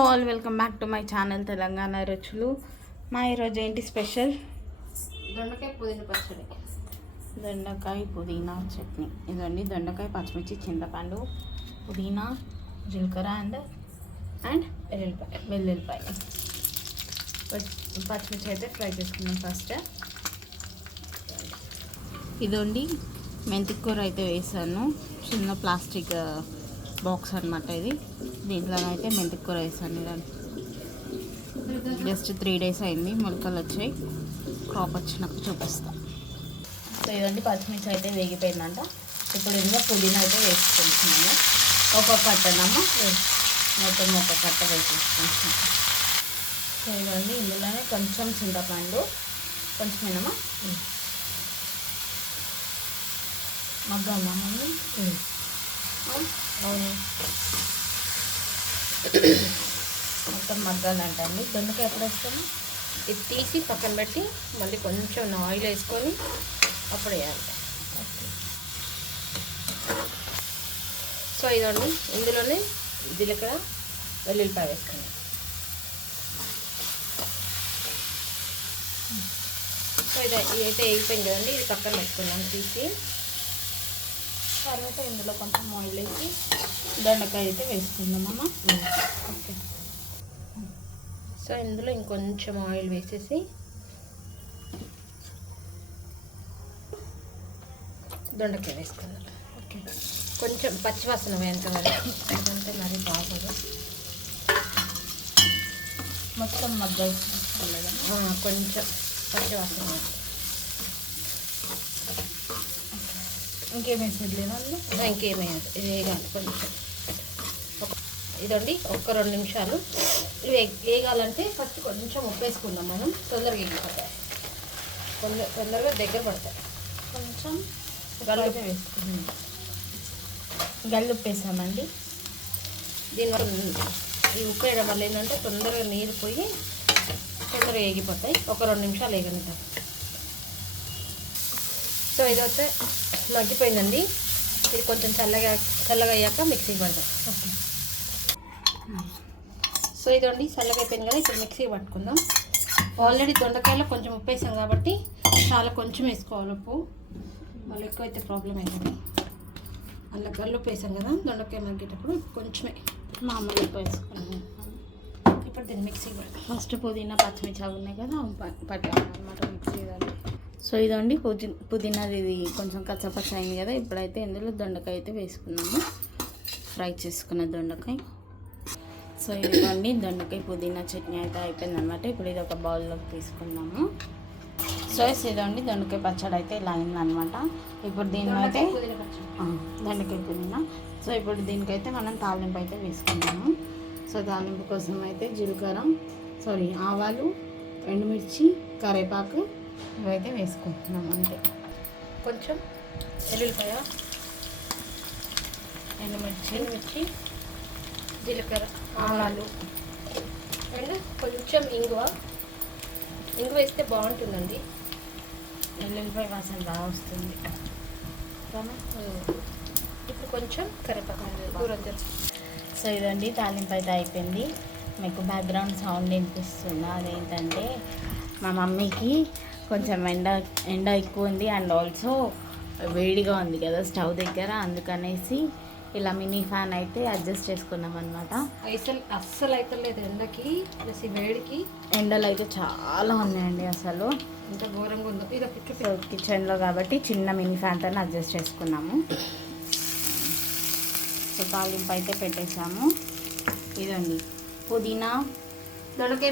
All welcome back to my channel Telangana రుచులు. మా ఈరోజు ఏంటి స్పెషల్? దొండకాయ పుదీనా పచ్చడి. దొండకాయ పుదీనా చట్నీ. ఇదండి దొండకాయ, పచ్చిమిర్చి, చింతపండు, పుదీనా, జీలకర్ర అండ్ వెల్లుల్లిపాయ. పచ్చిమిర్చి అయితే ఫ్రై చేసుకున్నాం ఫస్ట్. ఇదండి మెంతి కూర అయితే వేసాను. చిన్న ప్లాస్టిక్ బాక్స్ అనమాట ఇది. దీంట్లో అయితే మెంతి కూర వేసాను. జస్ట్ 3 days అయింది, మొలకలు వచ్చాయి. క్రాప్ వచ్చినాక చూపిస్తాను. సో ఇదండి పచ్చిమిర్చి అయితే వేగిపోయిందంట. ఇప్పుడు ఇందులో పుదీనా అయితే వేసుకుంటున్నాము. ఒక్కొక్క కట్టనమ్మ మొత్తం ఒక కట్ట వేసేసుకుంటున్నాం. సో ఇదండి ఇందులోనే కొంచెం చింతపండు, కొంచెమేనమ్మా మగ్గాలమ్మా. మొత్తం మగ్గాలంటండి. దొండకాయ ఎప్పుడు వేస్తాము? ఇది తీసి పక్కన పెట్టి మళ్ళీ కొంచెం ఆయిల్ వేసుకొని అప్పుడు వేయాలి. సో ఇదండి ఇందులోనే జీలకర్ర, వెల్లుల్లిపాయ వేసుకున్నాం. సో ఇదైతే వేగిపోయింది కదండి, ఇది పక్కన పెట్టుకున్నాం తీసి. తర్వాత ఇందులో కొంచెం ఆయిల్ వేసి దొండకాయ అయితే వేసుకుందామమ్మా. ఓకే. సో ఇందులో ఇంకొంచెం ఆయిల్ వేసేసి దొండకాయ వేసుకుందాం. ఓకే. కొంచెం పచ్చివాసన వేయాలి, ఎందుకంటే మరీ బాగోదు. మొత్తం మగ్గాలి కొంచెం పచ్చివాసన. ఇంకేం వేసేది లేదా? ఇంకేమేయదు, ఇది వేగాలి కొంచెం. ఇదండి ఒక్క 2 నిమిషాలు ఇవి వేగాలంటే ఫస్ట్ కొంచెం ఉప్పు వేసుకుందాం మనం. తొందరగా వేగిపోతాయి, తొందరగా దగ్గర పడతాయి. కొంచెం గల్లుప్పు వేసుకుందాం. గల్లుప్పు వేసామండి. దీనివల్ల ఈ ఉప్పు వేయడం వల్ల ఏంటంటే తొందరగా నీరు పోయి తొందరగా వేగిపోతాయి. ఒక 2 నిమిషాలు వేగలుగుతాం. సో ఇదైతే మగ్గిపోయిందండి. ఇది కొంచెం చల్లగా అయ్యాక మిక్సీ పడదాం. ఓకే. సో ఇదండి చల్లగా అయిపోయింది కదా, ఇప్పుడు మిక్సీ పట్టుకుందాం. ఆల్రెడీ దొండకాయలో కొంచెం ఉప్పు వేసాం కాబట్టి చాలా కొంచెం వేసుకోవాలి ఉప్పు. మళ్ళీ ఎక్కువ అయితే ప్రాబ్లం అవుతుంది. అలా గల్లుప్పు వేసాం కదా దొండకాయ మగ్గేటప్పుడు, కొంచెమే మామూలు ఉప్పు వేసుకున్నాం. ఇప్పుడు దీన్ని మిక్సీ పడదాం. ఫస్ట్ పుదీనా, పచ్చిమిర్చి అవి ఉన్నాయి కదా, పట్టాలన్నమాట మిక్సీ. సో ఇదండి పుదీనాది ఇది కొంచెం కచ్చపచ్చ అయింది కదా. ఇప్పుడైతే ఇందులో దొండకాయ అయితే వేసుకున్నాము, ఫ్రై చేసుకున్న దొండకాయ. సో ఇదిగోండి దొండకాయ పుదీనా చట్నీ అయితే అయిపోయింది అనమాట. ఇప్పుడు ఇది ఒక బౌల్లోకి తీసుకున్నాము. సో ఇదండి దొండకాయ పచ్చడి అయితే ఇలా అయిందనమాట. ఇప్పుడు దీనిలో అయితే దొండకాయ పుదీనా. సో ఇప్పుడు దీనికైతే మనం తాలింపు అయితే వేసుకున్నాము. సో తాలింపు కోసం అయితే ఆవాలు, ఎండుమిర్చి, కరివేపాకు ఇవైతే వేసుకుంటున్నాం అంతే. కొంచెం వెల్లుల్లిపాయ, ఎండుమిర్చి, జీలకర్ర, ఆవాలు అండ్ కొంచెం ఇంగువ వేస్తే బాగుంటుందండి. వెల్లుల్లిపాయ వాసన బాగా వస్తుంది. ఇప్పుడు కొంచెం కరివేపాకు. సో ఇదండి తాలింపు అయితే అయిపోయింది. మీకు బ్యాక్గ్రౌండ్ సౌండ్ వినిపిస్తుందా? అదేంటంటే మా మమ్మీకి కొంచెం ఎండ ఎక్కువ ఉంది అండ్ ఆల్సో వేడిగా ఉంది కదా స్టవ్ దగ్గర. అందుకనేసి ఇలా మినీ ఫ్యాన్ అయితే అడ్జస్ట్ చేసుకున్నాం అనమాట. అస్సలు అయితే లేదు ఎండకి, ప్లస్ ఈ వేడికి. ఎండలు అయితే చాలా ఉన్నాయండి అసలు, ఎంత ఘోరంగా ఉందో. ఇది సో కిచెన్లో కాబట్టి చిన్న మినీ ఫ్యాన్తో అడ్జస్ట్ చేసుకున్నాము. సో తాలింపు అయితే పెట్టేసాము. ఇదండి పుదీనా, దొండకాయ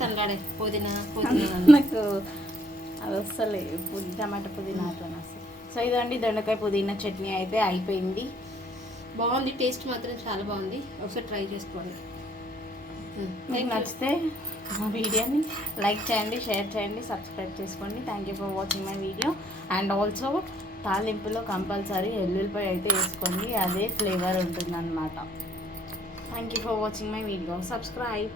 తనలాడే పుదీనా నాకు అది వస్తలే. టమాటా పుదీనా అట్లా. సో ఇదండి దొండకాయ పుదీనా చట్నీ అయితే అయిపోయింది. బాగుంది, టేస్ట్ మాత్రం చాలా బాగుంది. ఒకసారి ట్రై చేసుకోండి. మీకు నచ్చితే మా వీడియోని లైక్ చేయండి, షేర్ చేయండి, సబ్స్క్రైబ్ చేసుకోండి. Thank you for watching my video. And also తాలింపులో కంపల్సరీ వెల్లుల్లిపాయ అయితే వేసుకోండి, అదే ఫ్లేవర్ ఉంటుందన్నమాట. Thank you for watching my video. Subscribe.